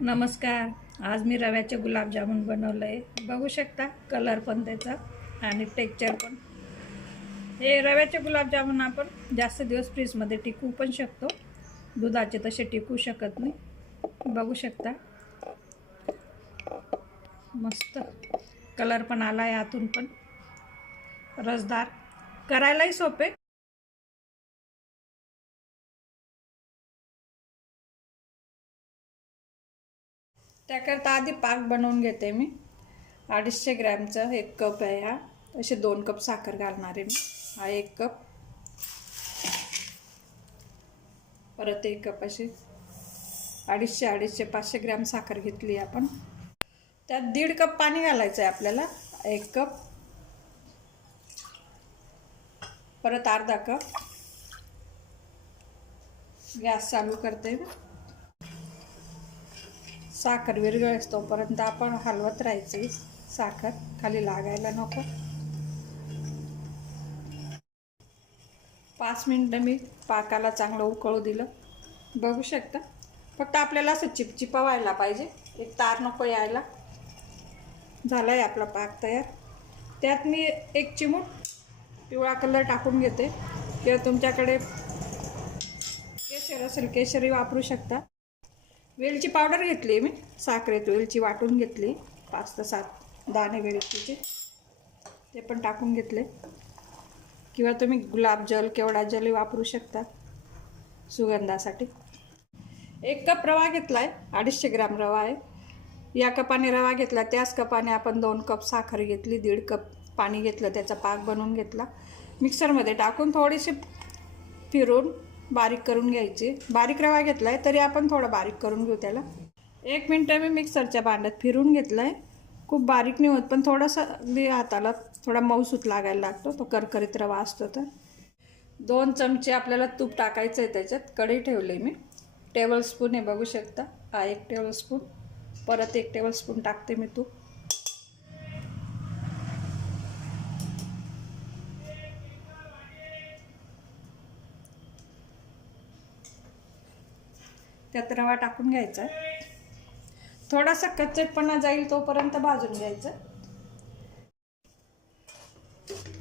नमस्कार. आज मी रव्याचे गुलाबजामुन बनवलं आहे बघू शकता कलर पण त्याचा आणि टेक्चर पण. हे रव्याचे गुलाबजामुन आपण जास्त दिवस फ्रीजमध्ये टिकवू पण शकतो. दुधाचे तसे टिकू शकत नाही. बघू शकता. मस्त कलर पण आला आहे आतून पण. रसदार. करायलाही सोपे. त्याकरता आधी पाक बनवून घेते मी. अडीचशे ग्रॅमचं एक कप आहे हा. असे दोन कप साखर घालणार आहे मी. हा एक कप. परत एक कप अशी. अडीचशे अडीचशे पाचशे ग्रॅम साखर घेतली आपण. त्यात दीड कप पाणी घालायचं आहे आपल्याला. एक कप. परत अर्धा कप. गॅस चालू करते मी. साखर विरघळस तोपर्यंत आपण हलवत राहायची साखर खाली लागायला नको. पाच मिनटं मी पाकाला चांगलं उकळू दिलं. बघू शकता. फक्त आपल्याला असं चिपचिपा व्हायला पाहिजे. एक तार नको यायला. झाला आहे आपला पाक तयार. त्यात मी एक चिमूट पिवळा कलर टाकून घेते. किंवा तुमच्याकडे केशर असेल केशरही वापरू शकता. वेलची पावडर घेतली मी साखरेत वेलची वाटून घेतली पाच ते सात दाणे वेलचीचे ते पण टाकून घेतले. किंवा तुम्ही गुलाबजल केवडा जलही वापरू शकता सुगंधासाठी. एक कप रवा घेतला आहे अडीचशे ग्राम रवा आहे. या कपाने रवा घेतला त्याच कपाने आपण दोन कप साखर घेतली दीड कप पाणी घेतलं त्याचा पाक बनवून घेतला. मिक्सरमध्ये टाकून थोडीशी फिरून बारीक करून घ्यायची. बारीक रवा घेतला आहे तरी आपण थोडं बारीक करून घेऊ त्याला. एक मिनटं मी मिक्सरच्या भांड्यात फिरून घेतलं आहे खूप बारीक नाही होत पण थोडासा अगदी हाताला थोडा मऊसूत लागायला लागतो तो करकरीत रवा असतो तर. दोन चमचे आपल्याला तूप टाकायचं आहे त्याच्यात कढई ठेवले मी. टेबल स्पून हे बघू शकता. हा एक टेबल स्पून परत एक टेबल स्पून टाकते मी तूप. त्यात रवा टाकून घ्यायचा. थोडासा कच्चटपणा जाईल तोपर्यंत भाजून घ्यायचं.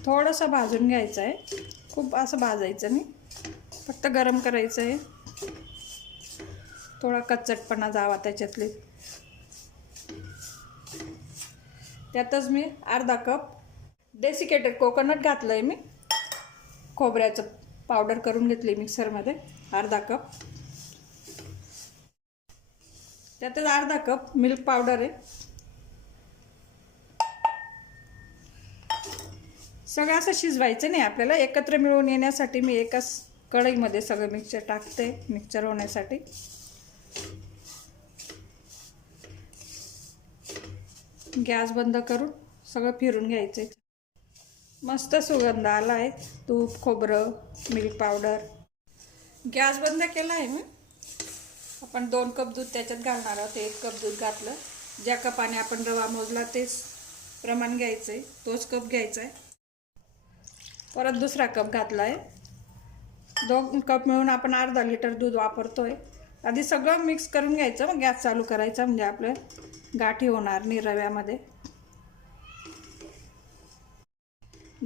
थोडंसं भाजून घ्यायचं आहे. खूप असं भाजायचं नाही. फक्त गरम करायचं आहे. थोडा कच्चटपणा जावा त्याच्यातले. त्यातच मी अर्धा कप डेसिकेटेड कोकोनट घातलं आहे मी. खोबऱ्याचं पावडर करून घेतली मिक्सरमध्ये अर्धा कप. त्यातच अर्धा कप मिल्क पावडर आहे. सगळं असं शिजवायचं नाही आपल्याला एकत्र मिळून येण्यासाठी मी एकाच कढईमध्ये सगळं मिक्सर टाकते मिक्सर होण्यासाठी. गॅस बंद करून सगळं फिरून घ्यायचं मस्त सुगंध आला आहे तूप खोबरं मिल्क पावडर गॅस बंद केला आहे मी. आपण दोन कप दूध त्याच्यात घालणार आहोत. एक कप दूध घातलं. ज्या कपाने आपण रवा मोजला तेच प्रमाण घ्यायचं आहे तोच कप घ्यायचा आहे परत दुसरा कप घातला आहे दोन कप मिळून आपण अर्धा लिटर दूध वापरतो आहे आधी सगळं मिक्स करून घ्यायचं. मग गॅस चालू करायचा. म्हणजे आपलं गाठी होणार नाही रव्यामध्ये.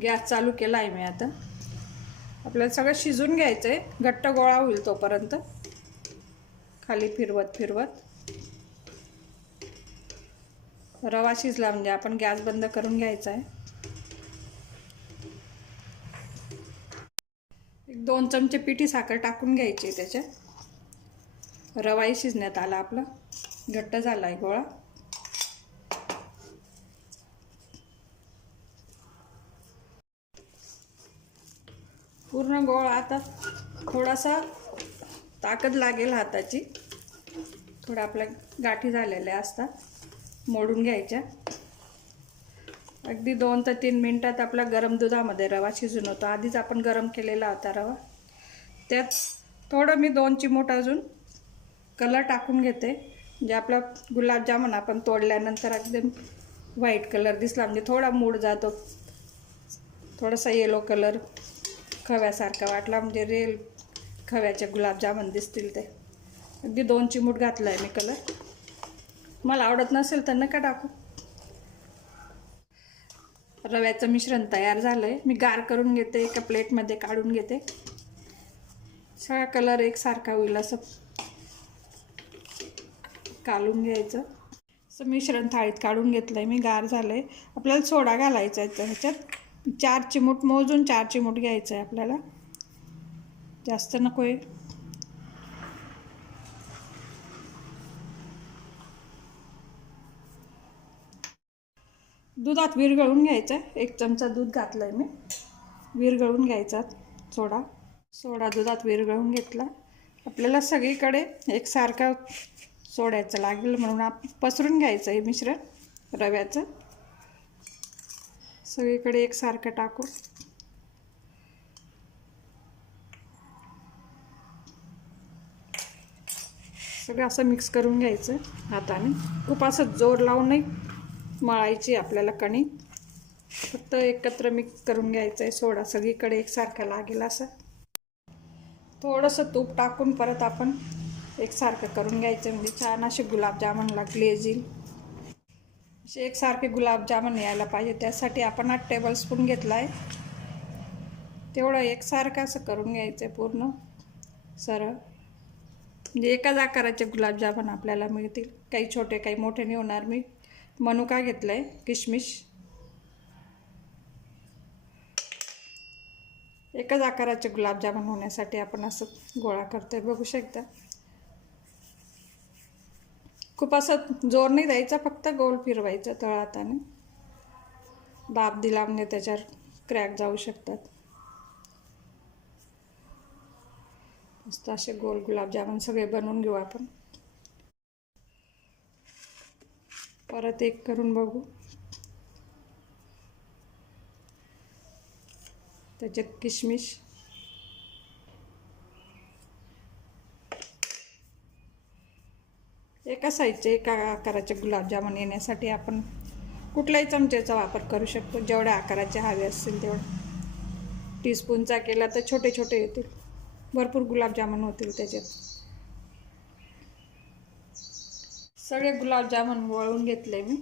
गॅस चालू केला आहे मी आता. आपल्याला सगळं शिजून घ्यायचं आहे घट्ट गोळा होईल तोपर्यंत. खाली फिरवत फिरवत. रवा शिजला म्हणजे आपण गॅस बंद करून घ्यायचा आहे. एक दोन चमचे पिठी साखर टाकून घ्यायची त्याच्यात. रवाही शिजण्यात आला आपला. घट्ट झाला आहे गोळा. पूर्ण गोळा आता थोडासा ताकद लागेल हाताची. थोडं आपल्या गाठी झालेल्या असतात. मोडून घ्यायच्या. अगदी दोन ते तीन मिनटात आपला गरम दुधामध्ये रवा शिजून होतो. आधीच आपण गरम केलेला होता रवा. त्यात थोडं मी दोन चिमूट अजून कलर टाकून घेते. म्हणजे आपला गुलाबजामुन आपण तोडल्यानंतर एकदम व्हाईट कलर दिसला. म्हणजे थोडा मूड जातो. थोडासा येलो कलर खव्यासारखा वाटला. म्हणजे रेल खव्याचे गुलाबजामुन दिसतील ते. अगदी दोन चिमूट घातलं आहे मी कलर मला आवडत नसेल तर नका टाकू. रव्याचं मिश्रण तयार झालं आहे मी गार करून घेते एका प्लेटमध्ये काढून घेते. सगळा कलर एकसारखा होईल असं कालून घ्यायचं. असं मिश्रण थाळीत काढून घेतलं आहे मी गार झालं आहे आपल्याला सोडा घालायचा आहे ह्याच्यात. चार चिमूट मोजून चार चिमूट घ्यायचं आहे आपल्याला. जास्त नको आहे. दुधात विरगळून घ्यायचं एक चमचा दूध घातलं आहे मी विरगळून घ्यायचा सोडा. सोडा दुधात विरगळून घेतला. आपल्याला सगळीकडे एकसारखा सोडायचं लागेल म्हणून आप पसरून घ्यायचं हे मिश्रण रव्याचं. सगळीकडे एकसारखं टाकू सगळं असं मिक्स करून घ्यायचं हाताने. खूप असं जोर लावून नाही मळायची आपल्याला कणी. फक्त एकत्र मिक्स करून घ्यायचं आहे सोडा सगळीकडे एकसारखं लागेल असं. थोडंसं तूप टाकून परत आपण एकसारखं करून घ्यायचं. म्हणजे छान असे गुलाबजामुनला ग्लेज येईल असे एकसारखे गुलाबजामुन यायला पाहिजे. त्यासाठी आपण आठ टेबल स्पून घेतला आहे तेवढं एकसारखं असं करून घ्यायचं आहे पूर्ण. सरळ. म्हणजे एकाच आकाराचे गुलाबजामुन आपल्याला मिळतील. काही छोटे काही मोठे नाही होणार मी. मनुका घेतला आहे किशमिश. एकाच आकाराचे गुलाबजामुन होण्यासाठी आपण असं गोळा करतो आहे बघू शकता. खूप असं जोर नाही द्यायचा फक्त गोल फिरवायचं तळहाताने दाब दिला म्हणजे त्याच्यावर क्रॅक जाऊ शकतात. मस्त असे गोल गुलाबजामुन सगळे बनवून घेऊ आपण. परत एक करून बघू. त्याच्यात किशमिश. एका साईजचे एका आकाराचे गुलाबजामुन येण्यासाठी आपण कुठल्याही चमच्याचा वापर करू शकतो. जेवढ्या आकाराचे हवे असतील तेवढे. टीस्पूनचा केला तर छोटे छोटे येतील. भरपूर गुलाबजामुन होतील त्याच्यात. सगळे गुलाबजामुन वळून घेतले मी.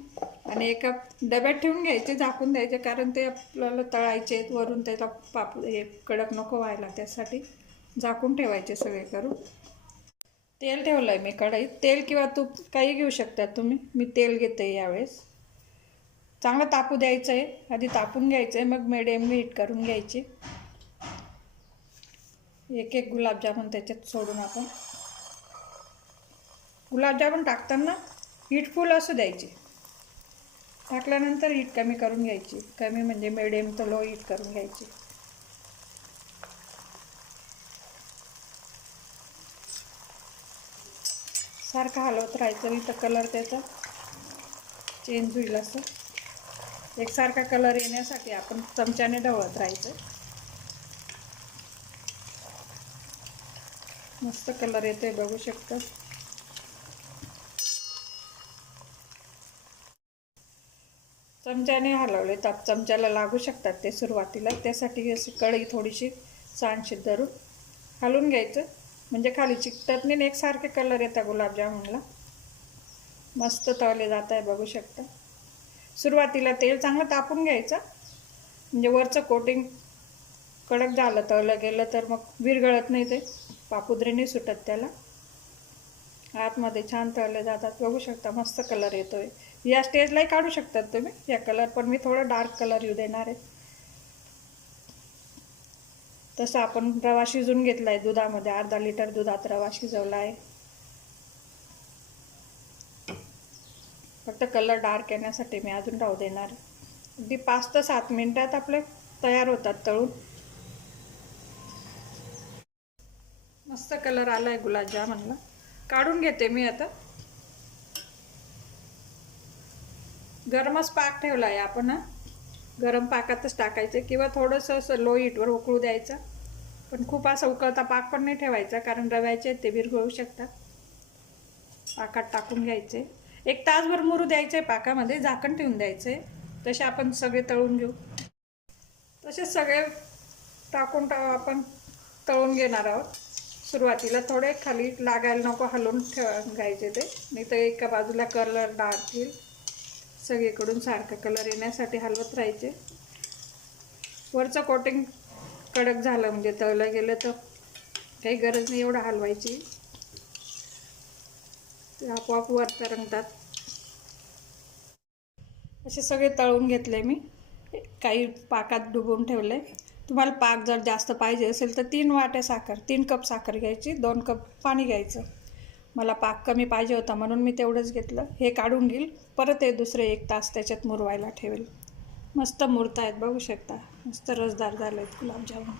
आणि एका डब्यात ठेवून घ्यायचे झाकून द्यायचे कारण ते आपल्याला तळायचे आहेत वरून त्याचा पाप हे कडक नको व्हायला त्यासाठी. झाकून ठेवायचे सगळे करून. तेल ठेवलं आहे मी कढईत. तेल किंवा तूप काही घेऊ शकतात तुम्ही. मी तेल घेते यावेळेस. चांगलं तापू द्यायचं आहे आधी तापून घ्यायचं आहे मग मिडियम हीट करून घ्यायची. एक एक गुलाबजामुन त्याच्यात सोडून आपण गुलाबजामुन टाकताना हीट फुल असू द्यायची. टाकल्यानंतर हीट कमी करून घ्यायची. कमी म्हणजे मिडियम तर लो हीट करून घ्यायची. सारखं हलवत राहायचं. नाही तर कलर त्याचा चेंज होईल असं. एकसारखा कलर येण्यासाठी आपण चमच्याने ढवळत राहायचं. मस्त कलर येतोय बघू शकता. चमच्याने हलवले तर चमच्याला लागू शकतात ते सुरुवातीला. त्यासाठी अशी कढई थोडीशी सांडशी धरून हलवून घ्यायचं. म्हणजे खाली चिकटत नाही एकसारखे कलर येतात गुलाबजामुनला. मस्त तळले जात आहे बघू शकता. सुरुवातीला तेल चांगलं तापून घ्यायचं. म्हणजे वरचं कोटिंग कडक झालं तळलं गेलं तर मग विरघळत नाही ते. पापुद्रे नाही सुटत त्याला. आतमध्ये छान तळले जातात. बघू शकता मस्त कलर येतोय. या स्टेजलाही काढू शकतात तुम्ही या कलर पण. मी थोडं डार्क कलर येऊ देणार आहे. तसं आपण रवा शिजून घेतला आहे दुधामध्ये. अर्धा लिटर दुधात रवा शिजवला आहे फक्त कलर डार्क येण्यासाठी मी अजून राहू देणार अगदी पाच ते सात मिनटात आपले तयार होतात तळून. मस्त कलर आला आहे गुलाबजामनला काढून घेते मी आता. गरमच पाक ठेवला आहे आपण हा. गरम पाकातच टाकायचं किंवा थोडंसं असं लो हीटवर उकळू द्यायचं. पण खूप असं उकळता पाक पण नाही ठेवायचा कारण रव्याचे ते विरघळू शकतात. पाकात टाकून घ्यायचे. एक तासभर मुरू द्यायचं आहे पाकामध्ये झाकण ठेवून आहे तसे आपण सगळे तळून घेऊ. तसेच सगळे टाकून टा आपण तळून घेणार आहोत. सुरुवातीला थोडे खाली लागायला नको हलवून ठेव घ्यायचे ते. नाही तर एका बाजूला कलर डाळतील. सगळीकडून सारखं कलर येण्यासाठी हलवत राहायचे. वरचं कोटिंग कडक झालं म्हणजे तळलं गेलं तर काही गरज नाही एवढं हलवायची. ते आपोआप वर तरंगतात असे सगळे तळून घेतले मी. काही पाकात डुबून ठेवले तुम्हाला पाक जर जास्त पाहिजे असेल तर तीन वाट्या साखर तीन कप साखर घ्यायची दोन कप पाणी घ्यायचं. मला पाक कमी पाहिजे होता म्हणून मी तेवढंच घेतलं. हे काढून घेईल परत हे दुसरे एक तास त्याच्यात मुरवायला ठेवेल. मस्त मुरत आहेत बघू शकता. मस्त रसदार झाले आहेत गुलाबजामुन.